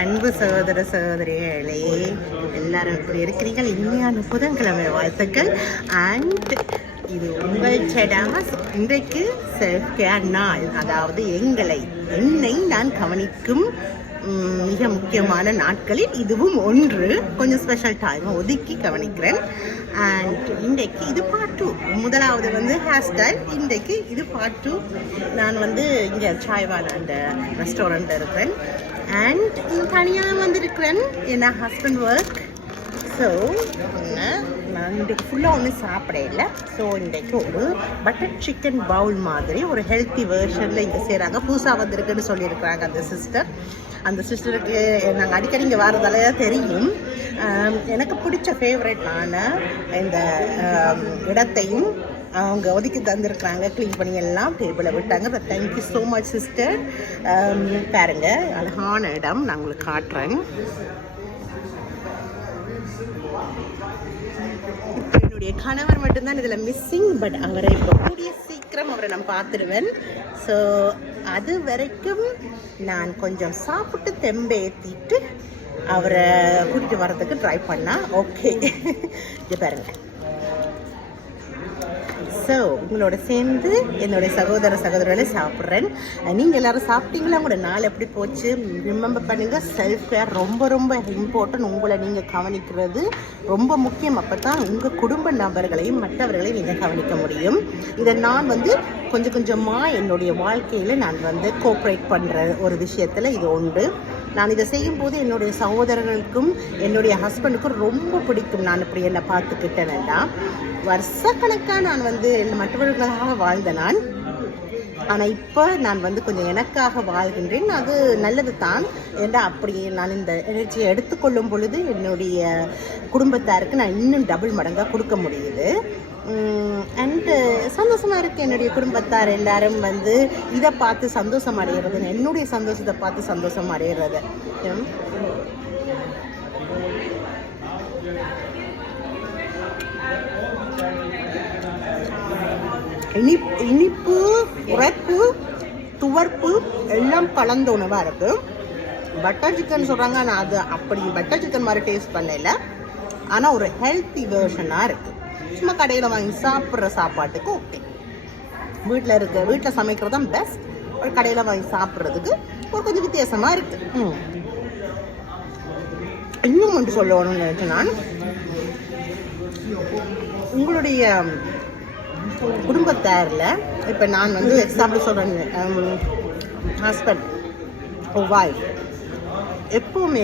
அன்பு சகோதர சகோதரிகளே, எல்லாரும் இப்படி இருக்கிறீர்கள். இனிமையான புதன்கிழமை வாழ்த்துக்கள். அண்ட் இது உங்கள் செடாமஸ். இன்றைக்கு செல்ஃப் கேர் நாள், அதாவது என்னை நான் கவனிக்கும் மிக முக்கியமான நாட்களில் இதுவும் ஒன்று. கொஞ்சம் ஸ்பெஷல் டைம் ஒதுக்கி கவனிக்கிறேன். அண்ட் இன்றைக்கு இது பார்ட் 2. முதலாவது ஹேர் ஸ்டைல். இன்றைக்கு இது பார்ட் 2. நான் இங்கே சாய்வால் அந்த ரெஸ்டாரண்ட்டில் இருக்கிறேன். அண்ட் தனியாக வந்திருக்கிறேன், என்ன ஹஸ்பண்ட் ஒர்க். ஸோ நான் இன்றைக்கு ஃபுல்லாக ஒன்றும் சாப்பிட இல்லை. ஸோ இன்றைக்கு ஒரு பட்டர் சிக்கன் பவுல் மாதிரி ஒரு ஹெல்த்தி வேர்ஷனில் இங்கே செய்கிறாங்க. புதுசாக வந்திருக்குன்னு சொல்லியிருக்கிறாங்க அந்த சிஸ்டருக்கு. நாங்கள் அடிக்கடி இங்கே வரதால தெரியும். எனக்கு பிடிச்ச ஃபேவரட்டான இந்த இடத்தையும் அவங்க ஒதுக்கி தந்துருக்குறாங்க. க்ளீன் பண்ணி எல்லாம் டேபிளை விட்டாங்க. Thank you so much sister. பாருங்க, அழகான இடம் நான் உங்களுக்கு காட்டுறேன். என்னுடைய கணவர் மட்டும்தான் இதில் மிஸ்ஸிங். பட் அவரை இப்போ கூடிய சீக்கிரம் அவரை நான் பார்த்துடுவேன். ஸோ அது வரைக்கும் நான் கொஞ்சம் சாப்பிட்டு தெம்பை ஏற்றிட்டு அவரை கூட்டிகிட்டு வர்றதுக்கு ட்ரை பண்ணால் ஓகே. இது பாருங்க. ஸோ உங்களோட சேர்ந்து என்னுடைய சகோதரர்களை சாப்பிட்றேன். நீங்கள் எல்லோரும் சாப்பிட்டீங்களா? உங்களோட நாள் எப்படி போச்சு? ரிமெம்பர் பண்ணுங்கள், செல்ஃப் கேர் ரொம்ப ரொம்ப இம்பார்ட்டன்ட். உங்களை நீங்கள் கவனிக்கிறது ரொம்ப முக்கியம். அப்போ தான் உங்கள் குடும்ப நபர்களையும் மற்றவர்களையும் நீங்கள் கவனிக்க முடியும். இதை நான் கொஞ்சம் கொஞ்சமாக என்னுடைய வாழ்க்கையில் நான் கோஆப்ரேட் பண்ணுற ஒரு விஷயத்தில் இது உண்டு. நான் இதை செய்யும்போது என்னுடைய சகோதரர்களுக்கும் என்னுடைய ஹஸ்பண்டுக்கும் ரொம்ப பிடிக்கும். நான் இப்படி என்னை பார்த்துக்கிட்டேன்னா வருஷக்கணக்காக நான் மற்றவர்களாக வாழ்ந்த நான். ஆனால் இப்போ நான் கொஞ்சம் எனக்காக வாழ்கின்றேன். அது நல்லது தான். ஏன்னா அப்படி நான் இந்த எனர்ஜியை எடுத்துக்கொள்ளும் பொழுது என்னுடைய குடும்பத்தாருக்கு நான் இன்னும் டபுள் மடங்காக கொடுக்க முடியுது. அண்டு சந்தோஷமாக இருக்குது. என்னுடைய குடும்பத்தார் எல்லாரும் இதை பார்த்து சந்தோஷம் அடைகிறது, என்னுடைய சந்தோஷத்தை பார்த்து சந்தோஷம் அடைகிறது. இனிப்பு, உரைப்பு, துவர்ப்பு எல்லாம் கலந்த உணவாக இருக்குது. பட்டர் சிக்கன் சொல்கிறாங்க. நான் அது அப்படி பட்டர் சிக்கன் மாதிரி டேஸ்ட் பண்ணல. ஆனால் ஒரு ஹெல்த்தி வேர்ஷனாக இருக்குது. சும்மா கடையில் வாங்கி சாப்பிட்ற சாப்பாட்டுக்கு ஓகே. வீட்டில் சமைக்கிறது தான் பெஸ்ட். ஒரு கடையில் வாங்கி சாப்பிட்றதுக்கு ஒரு கொஞ்சம் வித்தியாசமாக இருக்குது. இன்னும் ஒன்று சொல்லணும்னு நினைச்சேன் நான். உங்களுடைய குடும்பத்தாரில் இப்போ நான் எக்ஸாம்பிள் சொல்கிறேன். ஹஸ்பண்ட் ஒய்ஃப் எப்போவுமே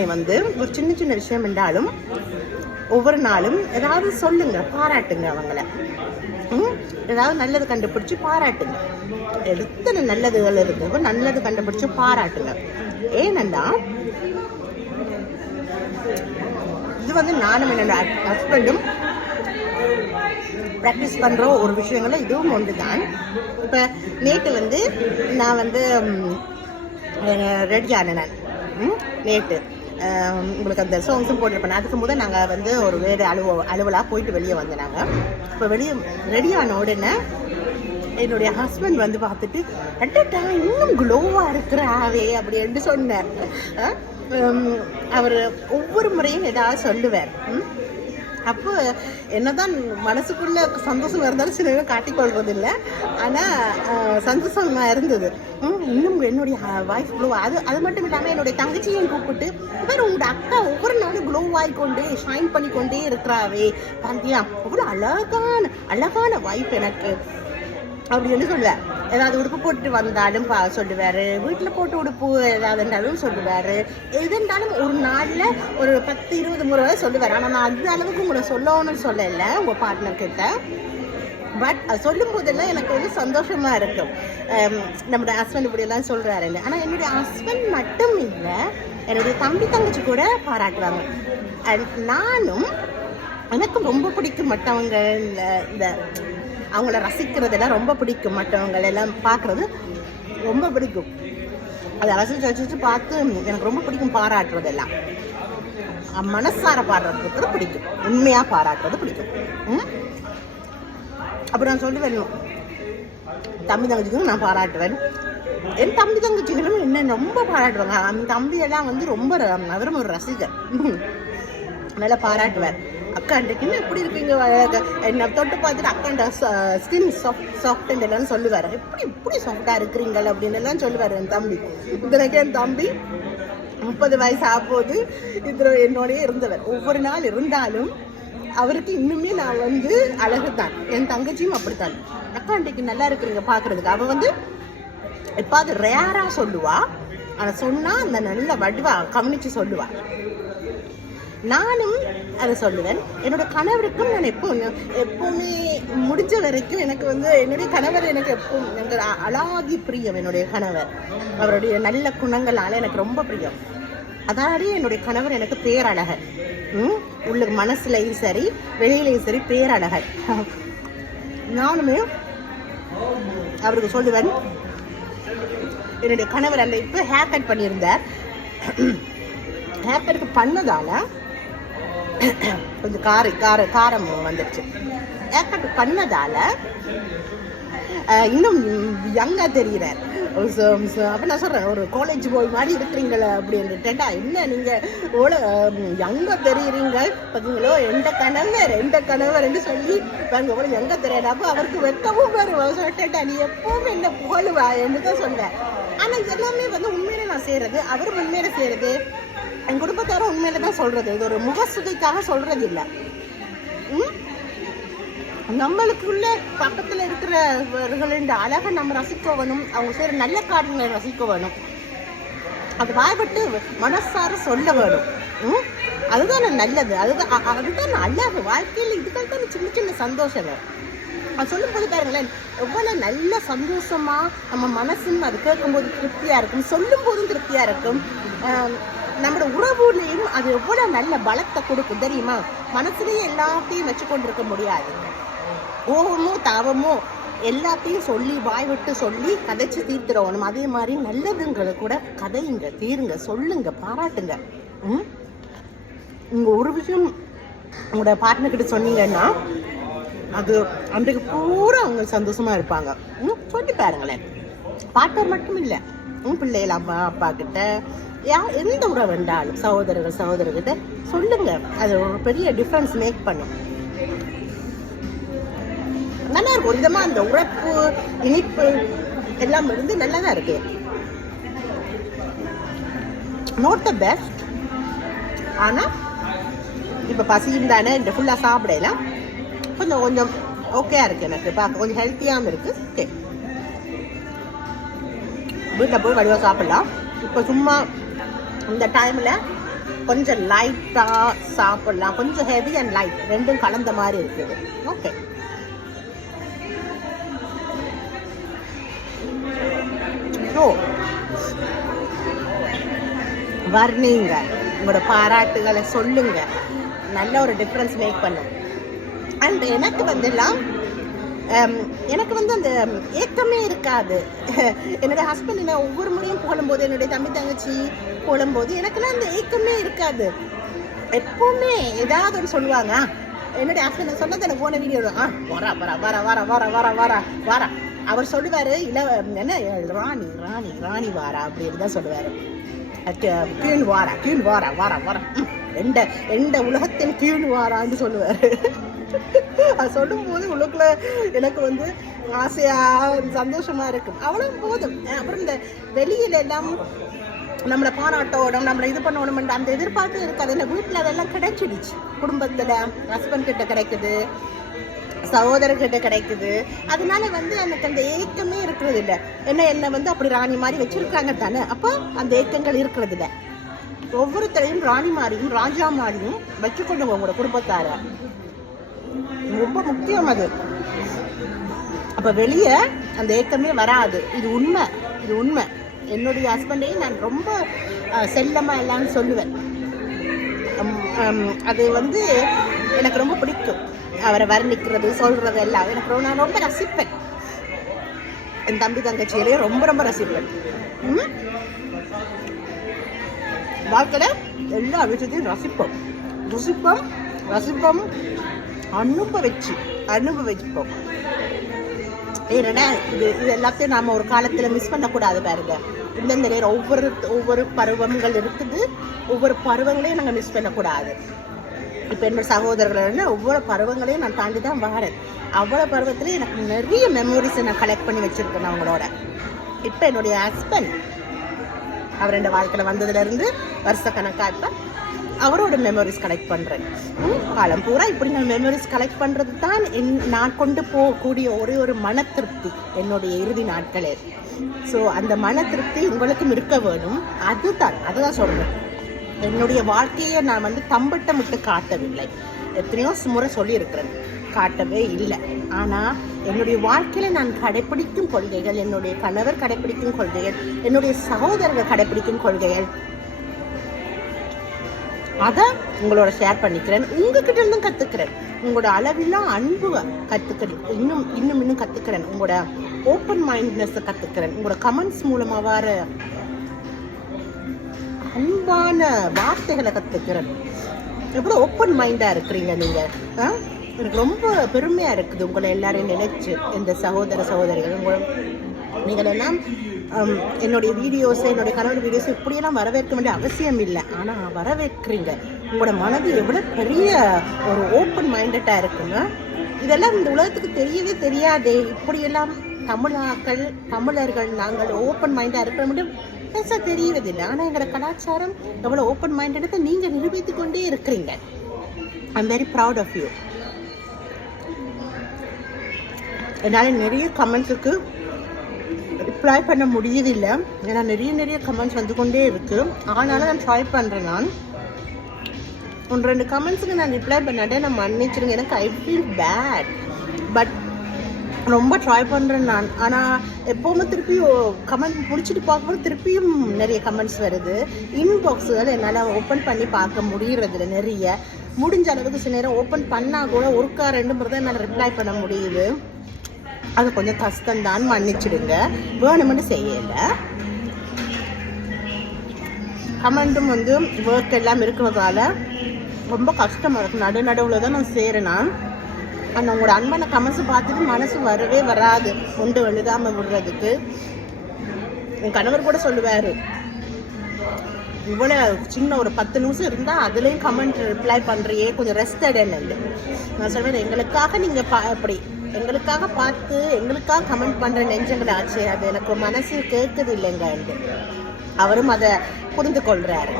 ஒரு சின்ன சின்ன விஷயம் என்றாலும் ஒவ்வொரு நாளும் ஏதாவது சொல்லுங்க, பாராட்டுங்க அவங்கள. ஏதாவது நல்லது கண்டுபிடிச்சி பாராட்டுங்க. எத்தனை நல்லதுகள் இருக்கோ நல்லது கண்டுபிடிச்சி பாராட்டுங்க. ஏனென்னா இது நானும் என்னோட ஹஸ்பண்டும் ப்ராக்டிஸ் பண்ணுற ஒரு விஷயங்கள இதுவும் ஒன்று தான். இப்போ நேற்று நான் ரெடியான நான் நேற்று உங்களுக்கு அந்த சாங்ஸும் போட்டிருப்பேன். அதுக்கு முதல் நாங்கள் ஒரு வேறு அலுவலாக போயிட்டு வெளியே வந்தோம். இப்போ வெளியே ரெடியான உடனே என்னுடைய ஹஸ்பண்ட் பார்த்துட்டு அட்டா இன்னும் க்ளோவாக இருக்கிறாவே அப்படின்னு சொன்னார். அவர் ஒவ்வொரு முறையும் ஏதாவது சொல்லுவார். அப்போ என்னதான் மனசுக்குள்ள சந்தோஷம் இருந்தாலும் சில நேரம் காட்டிக்கொள்வதில்லை. ஆனால் சந்தோஷமாக இருந்தது. இன்னும் என்னுடைய வாய்ஸ் க்ளோ. அது மட்டும் இல்லாமல் என்னுடைய தங்கச்சியும் கூப்பிட்டு வேறு உங்களோட அக்கா ஒவ்வொரு நாளும் க்ளோ ஆகிக்கொண்டே ஷைன் பண்ணிக்கொண்டே இருக்கிறாவே பாந்தியா, அவ்வளோ அழகான வாய்ப்பு எனக்கு அப்படின்னு சொல்லுவார். ஏதாவது உடுப்பு போட்டுட்டு வந்தாலும் சொல்லுவார். வீட்டில் போட்டு உடுப்பு ஏதாவது இருந்தாலும் சொல்லுவார். எது இருந்தாலும் ஒரு நாளில் ஒரு 10-20 முறை சொல்லுவார். ஆனால் நான் அந்த அளவுக்கு உங்களை சொல்லணும்னு சொல்லலை உங்கள் பார்ட்னர்கிட்ட. பட் அது சொல்லும் போதெல்லாம் எனக்கு சந்தோஷமாக இருக்கும். நம்மளோட ஹஸ்பண்ட் இப்படியெல்லாம் சொல்கிறாரு. ஆனால் என்னுடைய ஹஸ்பண்ட் மட்டும் இல்லை, என்னுடைய தங்கச்சி கூட பாராட்டுவாங்க. நானும் எனக்கும் ரொம்ப பிடிக்கும் மற்றவங்க இந்த அவங்கள ரசிக்கிறதெல்லாம் ரொம்ப பிடிக்கும். மற்றவங்களெல்லாம் பார்க்குறது ரொம்ப பிடிக்கும். அதை ரசிச்சு பார்த்து எனக்கு ரொம்ப பிடிக்கும். பாராட்டுறதெல்லாம் மனசார பாடுறது பிடிக்கும். உண்மையாக பாராட்டுறது பிடிக்கும். அப்படி நான் சொல்லுவேன். தம்பி தங்கச்சிக்கும் நான் பாராட்டுவேன். என் தம்பி தங்கச்சிகளும் என்ன ரொம்ப பாராட்டுவாங்க. அந்த தம்பியெல்லாம் வந்து ரொம்ப அவரும் ஒரு ரசிகர், நல்லா பாராட்டுவார். அக்கா அன்றைக்குன்னு எப்படி இருக்கீங்க, என்னை தொட்டு பார்த்துட்டு அக்காண்ட ஸ்கின் சாஃப்ட் எல்லாம் சொல்லுவார். இப்படி சாஃப்டாக இருக்கிறீங்கள் அப்படின்னு எல்லாம் சொல்லுவார் என் தம்பி. இதற்கு என் தம்பி 30 வயசு ஆகும்போது இதில் என்னோடய இருந்தவர். ஒவ்வொரு நாள் இருந்தாலும் அவருக்கு இன்னுமே நான் வந்து அழகு தான். என் தங்கச்சியும் அப்படித்தான். அக்கா அன்றைக்கு நல்லா இருக்கிறீங்க பார்க்குறதுக்கு. அவள் வந்து இப்போ அது ரேராக சொல்லுவா, ஆனால் சொன்னால் அந்த நல்ல வடிவா கவனித்து சொல்லுவா. நானும் அதை சொல்லுவேன். என்னோட கணவருக்கும் நான் எப்பவுமே முடிஞ்ச வரைக்கும் எனக்கு வந்து என்னுடைய கணவர் எனக்கு எப்பவும் எனக்கு அழாதி பிரியம். என்னுடைய கணவர் அவருடைய நல்ல குணங்களால் எனக்கு ரொம்ப பிரியம். அதனாலேயே என்னுடைய கணவர் எனக்கு பேரழகர். உள்ள மனசுலையும் சரி வெளியிலையும் சரி பேரழகர். நானுமே அவருக்கு சொல்லுவேன். என்னுடைய கணவர் அந்த இப்போ ஹேர் கட் பண்ணியிருந்தார். ஹேர் கட் பண்ணதால கொஞ்சம் காரம் வந்துடுச்சு. ஹேர் கட் பண்ணதால இன்னும் யங்கா தெரிகிறார். அப்போ நான் சொல்கிறேன், ஒரு காலேஜ் போய் மாதிரி இருக்கிறீங்களா அப்படின்ட்டுட்டா, என்ன நீங்கள் எவ்வளோ யங்கா தெரியுறீங்க பார்த்தீங்களோ, எந்த கணவர்ன்னு சொல்லி நாங்கள் எவ்வளோ யங்கா தெரியாது. அப்போ அவருக்கு வெட்டவும் வருவோம். சொல்லிட்டேன்டா, நீ எப்பவும் என்ன புகழுவா என்று தான் சொன்னேன். ஆனால் எல்லாமே வந்து உண்மையில நான் செய்கிறது, அவரும் உண்மையில செய்கிறது, என் குடும்பத்தாரும் உண்மையில தான் சொல்கிறது. இது ஒரு முகசுதைக்காக சொல்கிறது இல்லை. நம்மளுக்குள்ள பக்கத்தில் இருக்கிறவர்களின் அழகை நம்ம ரசிக்க வேணும். அவங்க செய்கிற நல்ல காரியங்களை ரசிக்க வேணும். அது வாய்ப்பட்டு மனசார சொல்ல வேணும். அதுதான் நல்லது. அதுதான் நல்லது வாழ்க்கையில். இதுக்காக தான் சின்ன சின்ன சந்தோஷங்கள் அது சொல்லும்போது பாருங்களேன், எவ்வளோ நல்ல சந்தோஷமா நம்ம மனசும் அது கேட்கும்போது திருப்தியாக இருக்கும், சொல்லும் போதும் திருப்தியாக இருக்கும். நம்மளோட உறவுலையும் அது எவ்வளோ நல்ல பலத்தை கொடுக்கும் தெரியுமா. மனசுலேயே எல்லாத்தையும் வச்சு கொண்டிருக்க முடியாது. கோபமோ தாபமோ எல்லாத்தையும் சொல்லி வாய் விட்டு சொல்லி கதைச்சு தீர்த்துடணும். அதே மாதிரி நல்லதுங்களை கூட கதையுங்க, தீருங்க, சொல்லுங்க, பாராட்டுங்க. உங்க ஒரு விஷயம் உங்களோட பார்ட்னர்கிட்ட சொன்னீங்கன்னா அது அன்றைக்கு பூரா அவங்க சந்தோஷமா இருப்பாங்க. சொல்லி பாருங்களேன். பார்ட்னர் மட்டும் இல்லை, பிள்ளைகள் அம்மா அப்பா கிட்ட எந்த உறவு வேண்டாலும் சகோதரர்கிட்ட சொல்லுங்க. அது ஒரு பெரிய டிஃப்ரென்ஸ் மேக் பண்ணும். நல்லா இருக்கும். ஒரு விதமா அந்த உரைப்பு இனிப்பு எல்லாம் இருந்து நல்லா தான் இருக்கு. Not the best. ஆனா இப்ப பசியும் தானே, இந்த ஃபுல்லா சாப்பிடலாம், கொஞ்சம் ஓகேயா இருக்கு. எனக்கு பார்க்க கொஞ்சம் ஹெல்த்தியாகவும் இருக்கு. ஓகே, வீட்டில் போய் வடிவா சாப்பிடலாம். இப்போ சும்மா இந்த டைம்ல கொஞ்சம் லைட்டா சாப்பிடலாம். கொஞ்சம் ஹெவி அண்ட் லைட் ரெண்டும் கலந்த மாதிரி இருக்குது. ஓகே, வர்ணிங்க, உங்களோட பாராட்டுகளை சொல்லுங்க. நல்ல ஒரு டிஃப்ரென்ஸ் மேக் பண்ணும். அண்ட் எனக்கு வந்து அந்த ஏக்கமே இருக்காது. என்னுடைய ஹஸ்பண்ட் என்ன ஒவ்வொரு முறையும் புகழும்போது, என்னுடைய தம்பி தங்கச்சி புகழும்போது எனக்குலாம் அந்த ஏக்கமே இருக்காது. எப்பவுமே ஏதாவது ஒன்று சொல்லுவாங்க. என்னுடைய ஹஸ்பண்ட் சொன்னது எனக்கு போன வீடியோ வர வர வர வர வர வர வர வர அவர் சொல்லுவாரு, என்ன ராணி ராணி ராணி வாரா அப்படின்னு தான் சொல்லுவாரு. கீழ் வாரா வார வர எந்த உலகத்தின் கீழ் வாரான்னு சொல்லுவாரு. அது சொல்லும் போது உள்ளுக்குள்ள எனக்கு வந்து ஆசையா சந்தோஷமா இருக்கும். அவ்வளவு போதும். அப்புறம் இந்த வெளியில எல்லாம் நம்மளை பாராட்டோடும், நம்மளை இது பண்ணணும் அந்த எதிர்பார்ப்பு இருக்காது. இந்த வீட்டில் அதெல்லாம் கிடைச்சிடுச்சு. குடும்பத்தில் ஹஸ்பண்ட் கிட்ட கிடைக்குது, சகோதரர்கிட்ட கிடைக்குது. அதனால வந்து எனக்கு அந்த ஏக்கமே இருக்கிறது இல்லை. என்னை வந்து அப்படி ராணி மாதிரி வச்சிருக்காங்க தானே, அப்போ அந்த ஏக்கங்கள் இருக்கிறது இல்லை. ஒவ்வொருத்தரையும் ராணி மாதிரியும் ராஜா மாதிரியும் வச்சுக்கொண்டு உங்களோட குடும்பத்தார, ரொம்ப முக்கியம் அது. அப்ப வெளியே அந்த ஏக்கமே வராது. இது உண்மை. என்னுடைய ஹஸ்பண்டையும் நான் ரொம்ப செல்லமா எல்லாம் சொல்லுவேன். அது வந்து எனக்கு ரொம்ப பிடிக்கும். அவரை வர்ணிக்கிறது சொல்றது எல்லாம் நான் ரொம்ப ரசிப்பேன். என் தம்பி தங்கச்சியிலே ரொம்ப ரசிப்பேன். வாழ்க்கையில எல்லா விஷயத்தையும் ரசிப்போம், அனுபவிப்போம். ஏன்னா இது எல்லாத்தையும் நாம் ஒரு காலத்தில் மிஸ் பண்ணக்கூடாது பாருங்க. இந்தந்த நேரம் ஒவ்வொரு பருவங்கள் இருக்குது. ஒவ்வொரு பருவங்களையும் நாங்கள் மிஸ் பண்ணக்கூடாது. இப்போ என்னோட சகோதரர்கள் ஒவ்வொரு பருவங்களையும் நான் தாண்டி தான் வரேன். அவ்வளோ பருவத்துலேயும் எனக்கு நிறைய மெமோரிஸை நான் கலெக்ட் பண்ணி வச்சுருக்கேன் அவங்களோட. இப்போ என்னுடைய ஹஸ்பண்ட் அவர் என் வாழ்க்கையில் வந்ததுலேருந்து வருஷக்கணக்காக இப்போ அவரோட மெமரிஸ் கலெக்ட் பண்ணுறேன். காலம் பூரா இப்படி நான் மெமரிஸ் கலெக்ட் பண்ணுறது தான் நான் கொண்டு போகக்கூடிய ஒரு மன திருப்தி என்னுடைய இறுதி நாட்களே. ஸோ அந்த மன திருப்தி உங்களுக்கும் இருக்க வேணும். அதுதான் சொல்கிறேன். என்னுடைய வாழ்க்கையை நான் தம்பட்ட முட்டு காட்டவில்லை. எத்தனையோ முறை சொல்லியிருக்கிறேன், காட்டவே இல்லை. ஆனால் என்னுடைய வாழ்க்கையில் நான் கடைப்பிடிக்கும் கொள்கைகள், என்னுடைய கணவர் கடைப்பிடிக்கும் கொள்கைகள், என்னுடைய சகோதரர்கள் கடைப்பிடிக்கும் கொள்கைகள், அதை உங்களோட ஷேர் பண்ணிக்கிறேன். உங்ககிட்ட இருந்தும் கற்றுக்கிறேன். உங்களோட அளவில்லாம் அன்பு கற்றுக்கிறேன். இன்னும் கற்றுக்கிறேன். உங்களோட ஓப்பன் மைண்ட்னஸை கற்றுக்கிறேன். உங்களோட கமெண்ட்ஸ் மூலமாக வர அன்பான வார்த்தைகளை கற்றுக்கிறேன். எவ்வளோ ஓப்பன் மைண்டாக இருக்கிறீங்க நீங்கள். எனக்கு ரொம்ப பெருமையாக இருக்குது உங்களை எல்லாரையும் நினைச்சு. இந்த சகோதரிகள் நீங்கள் எல்லாம் என்னுடைய வீடியோஸை, என்னுடைய கணவர் வீடியோஸை இப்படியெல்லாம் வரவேற்க வேண்டிய அவசியம் இல்லை. ஆனால் வரவேற்கிறீங்க. உங்களோட மனது எவ்வளோ பெரிய ஒரு ஓப்பன் மைண்டடாக இருக்குங்க. இதெல்லாம் இந்த உலகத்துக்கு தெரியவே தெரியாதே. இப்படியெல்லாம் தமிழர்கள் நாங்கள் ஓப்பன் மைண்டாக இருக்கிற முடியும் பெருசாக தெரியவதில்லை. ஆனால் எங்களோட கலாச்சாரம் எவ்வளோ ஓப்பன் மைண்டடத்தை நீங்கள் நிரூபித்து கொண்டே இருக்கிறீங்க. I am very proud of you. என்னால் நிறைய கமெண்ட்ஸுக்கு ரிப்ளை பண்ண முடியதில்லை. ஏன்னா நிறைய கமெண்ட்ஸ் வந்து கொண்டே இருக்குது. ஆனாலும் நான் ட்ரை பண்ணுறேன். நான் 1-2 கமெண்ட்ஸுக்கு நான் ரிப்ளை பண்ணாட்டேன், நான் மன்னிச்சிருங்க. எனக்கு ஐ ஃபீல் பேட். பட் ரொம்ப ட்ரை பண்ணுறேன் நான். ஆனால் எப்போவுமே திருப்பி கமெண்ட் முடிச்சுட்டு பார்க்கும்போது திருப்பியும் நிறைய கமெண்ட்ஸ் வருது. இன்பாக்ஸுகள் என்னால் ஓப்பன் பண்ணி பார்க்க முடியறதில்ல. நிறைய முடிஞ்ச அளவுக்கு சில நேரம் ஓப்பன் பண்ணால் கூட 1-2 முறை தான் என்னால் ரிப்ளை பண்ண முடியுது. அது கொஞ்சம் கஷ்டம்தான், மன்னிச்சிடுங்க. வேணுமென்னு செய்யலை. கமெண்ட்டும் ஒர்க் எல்லாம் இருக்கிறதால ரொம்ப கஷ்டமாக இருக்கும். நடுவில் தான் நான் சேரேன். அந்த உங்களோட அன்பான கமெண்ட்ஸை பார்த்துட்டு மனசு வரவே வராது கொண்டு எழுதாமல் விடுறதுக்கு. என் கணவர் கூட சொல்லுவார், இவ்வளோ சின்ன ஒரு 10 நிமிஷம் இருந்தால் அதுலேயும் கமெண்ட் ரிப்ளை பண்ணுறியே, கொஞ்சம் ரெஸ்ட் எடுன்னு. நான் சொல்வேன், எங்களுக்காக நீங்கள் அப்படி எங்களுக்காக பார்த்து எங்களுக்காக கமெண்ட் பண்ணுற நெஞ்சங்கள் ஆச்சு. அது எனக்கு மனசு கேட்குது இல்லைங்க. அவரும் அதை புரிந்து கொள்கிறாரு.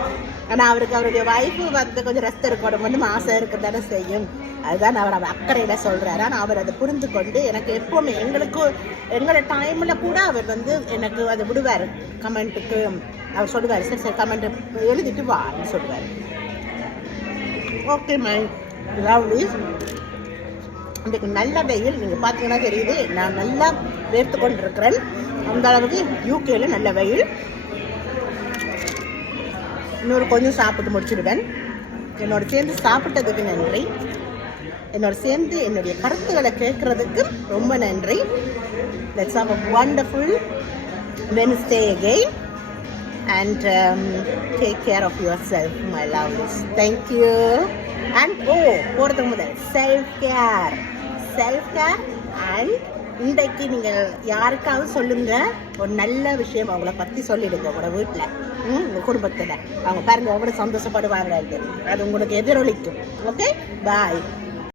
ஆனால் அவருடைய வைஃபு கொஞ்சம் ரெஸ்ட் இருக்கணும் ஆசை இருக்க தானே செய்யும். அதுதான் அவர் அக்கறையில் சொல்கிறாரு. ஆனால் அவர் அதை புரிந்து கொண்டு எனக்கு எப்போவுமே எங்களோட டைமில் கூட அவர் எனக்கு அதை விடுவார். கமெண்ட்டுக்கு அவர் சொல்லுவார், சரி கமெண்ட் எழுதிட்டு வா அப்படின்னு சொல்லுவார். Okay my lovely. இன்றைக்கு நல்ல வெயில், நீங்கள் பார்த்தீங்கன்னா தெரியுது. நான் நல்லா வேர்த்து கொண்டு இருக்கிறேன். அந்த அளவுக்கு யூகேல நல்ல வெயில். இன்னொரு கொஞ்சம் சாப்பிட்டு முடிச்சிடுவேன். என்னோட சேர்ந்து சாப்பிட்டதுக்கு நன்றி. என்னோட சேர்ந்து என்னுடைய கருத்துக்களை கேட்கறதுக்கு ரொம்ப நன்றி. Let's have a wonderful Wednesday again and take care of yourself, my loves. Thank you. And போகிறதுக்கு முதல் செல்ஃப் கேர் அண்ட் இன்றைக்கு நீங்கள் யாருக்காவது சொல்லுங்கள் ஒரு நல்ல விஷயம் அவங்கள பற்றி சொல்லிடுங்க. உங்களோட வீட்டில் உங்கள் குடும்பத்தில் அவங்க பாருங்கள் எவ்வளோ சந்தோஷப்படுவாங்க. அது உங்களுக்கு எதிரொலிக்கும். ஓகே, பாய்.